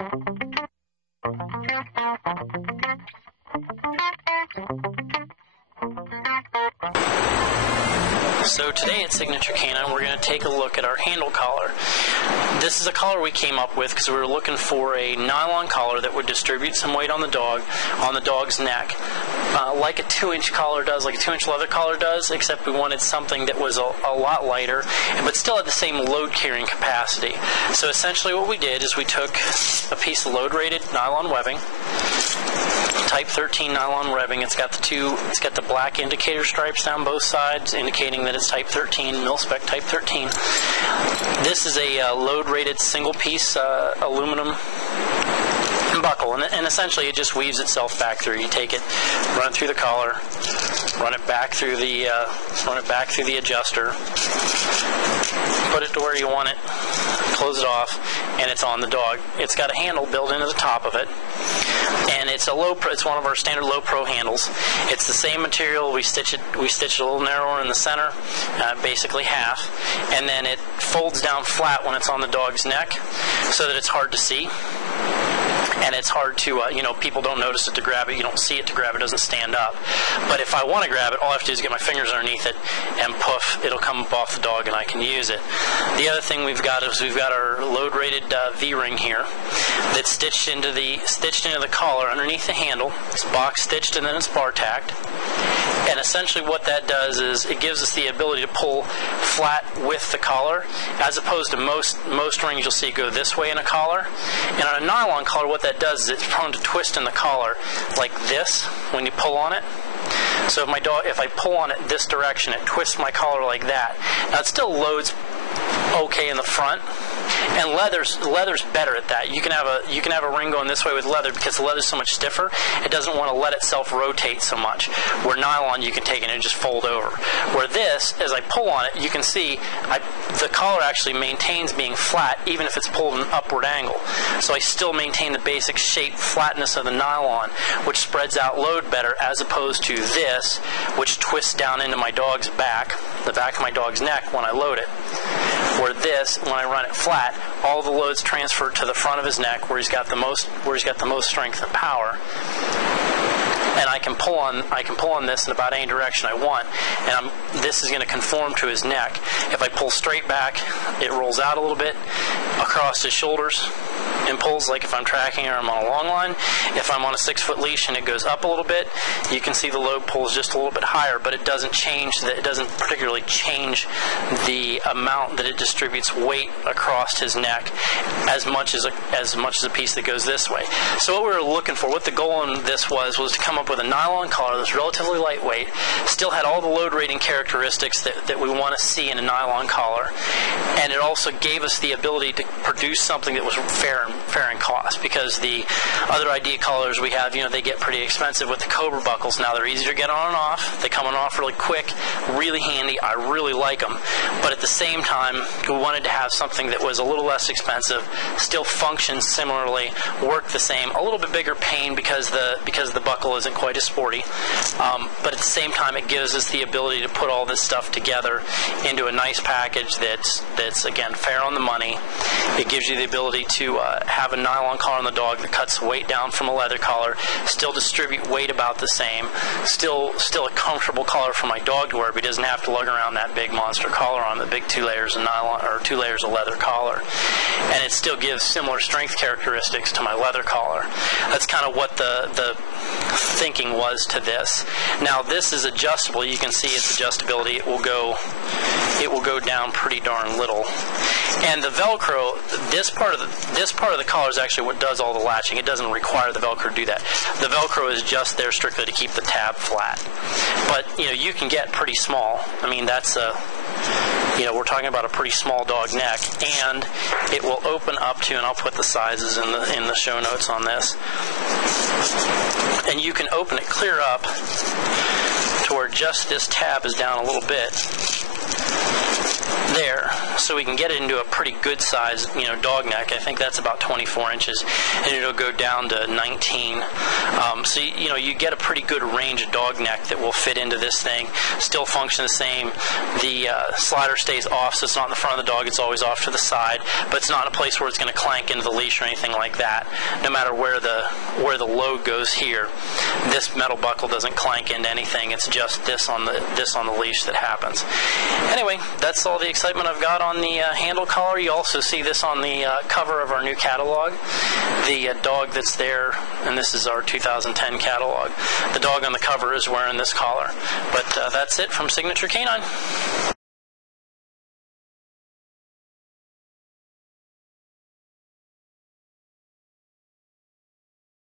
So today at Signature Canine, we're going to take a look at our handle collar. This is a collar we came up with because we were looking for a nylon collar that would distribute some weight on the dog's neck, like a 2-inch collar does, like a 2-inch leather collar does, except we wanted something that was a lot lighter, but still had the same load carrying capacity. So essentially what we did is we took a piece of load rated nylon webbing, type 13 nylon webbing. It's got the black indicator stripes down both sides, indicating that it's type 13, mil-spec type 13. This is a load-rated single-piece aluminum buckle, and essentially it just weaves itself back through. You take it, run it through the collar, run it back through the adjuster, put it to where you want it, close it off, and it's on the dog. It's got a handle built into the top of it, and it's one of our standard low pro handles. It's the same material. We stitch it a little narrower in the center, basically half, and then it folds down flat when it's on the dog's neck, so that it's hard to see. And it's hard to, people don't notice it to grab it. You don't see it to grab it. It doesn't stand up. But if I want to grab it, all I have to do is get my fingers underneath it, and poof, it'll come up off the dog, and I can use it. The other thing we've got is we've got our load-rated V-ring here that's stitched into the collar underneath the handle. It's box stitched, and then it's bar tacked. And essentially what that does is it gives us the ability to pull flat with the collar, as opposed to most rings you'll see go this way in a collar. And on a nylon collar, what that does is it's prone to twist in the collar like this when you pull on it. So if I pull on it this direction, it twists my collar like that. Now it still loads okay in the front, and leather's better at that. You can have a ring going this way with leather because the leather's so much stiffer. It doesn't want to let itself rotate so much. Where nylon, you can take it and just fold over. Where this, as I pull on it, you can see the collar actually maintains being flat even if it's pulled at an upward angle. So I still maintain the basic shape, flatness of the nylon, which spreads out load better, as opposed to this, which twists down into my dog's back, the back of my dog's neck when I load it. Where this, when I run it flat, all the loads transfer to the front of his neck, where he's got the most strength and power. And I can pull on this in about any direction I want, and this is going to conform to his neck. If I pull straight back, it rolls out a little bit across his shoulders and pulls like if I'm tracking or I'm on a long line. If I'm on a 6-foot leash and it goes up a little bit, you can see the load pulls just a little bit higher, but it doesn't particularly change the amount that it distributes weight across his neck as much as a piece that goes this way. So what we were looking for, what the goal on this was to come up with a nylon collar that's relatively lightweight, still had all the load rating characteristics that we want to see in a nylon collar, and it also gave us the ability to produce something that was fair in cost, because the other idea collars we have, they get pretty expensive with the Cobra buckles. Now they're easy to get on and off. They come on and off really quick, really handy. I really like them. But at the same time, we wanted to have something that was a little less expensive, still functions similarly, work the same, a little bit bigger pain because the buckle isn't quite as sporty. But at the same time, it gives us the ability to put all this stuff together into a nice package that's again fair on the money. It gives you the ability to have a nylon collar on the dog that cuts weight down from a leather collar, still distribute weight about the same, still a comfortable collar for my dog to wear, but he doesn't have to lug around that big monster collar on the big 2 layers of nylon or 2 layers of leather collar. And it still gives similar strength characteristics to my leather collar. That's kind of what the thinking was to this. Now this is adjustable. You can see its adjustability. It will go down pretty darn little. And the Velcro, this part of the collar is actually what does all the latching. It doesn't require the Velcro to do that. The Velcro is just there strictly to keep the tab flat. But you can get pretty small. I mean, that's we're talking about a pretty small dog neck, and it will open up to, and I'll put the sizes in the show notes on this. And you can open it clear up to where just this tab is down a little bit. there, so we can get it into a pretty good size, dog neck. I think that's about 24 inches, and it'll go down to 19. So you get a pretty good range of dog neck that will fit into this thing, still function the same. The slider stays off, so it's not in the front of the dog, it's always off to the side, but it's not in a place where it's going to clank into the leash or anything like that. No matter where the load goes here, this metal buckle doesn't clank into anything. It's just this on the leash that happens. Anyway, that's all the excitement I've got on the handle collar. You also see this on the cover of our new catalog. The dog that's there, and this is our 2010 catalog, the dog on the cover is wearing this collar. But that's it from Signature Canine.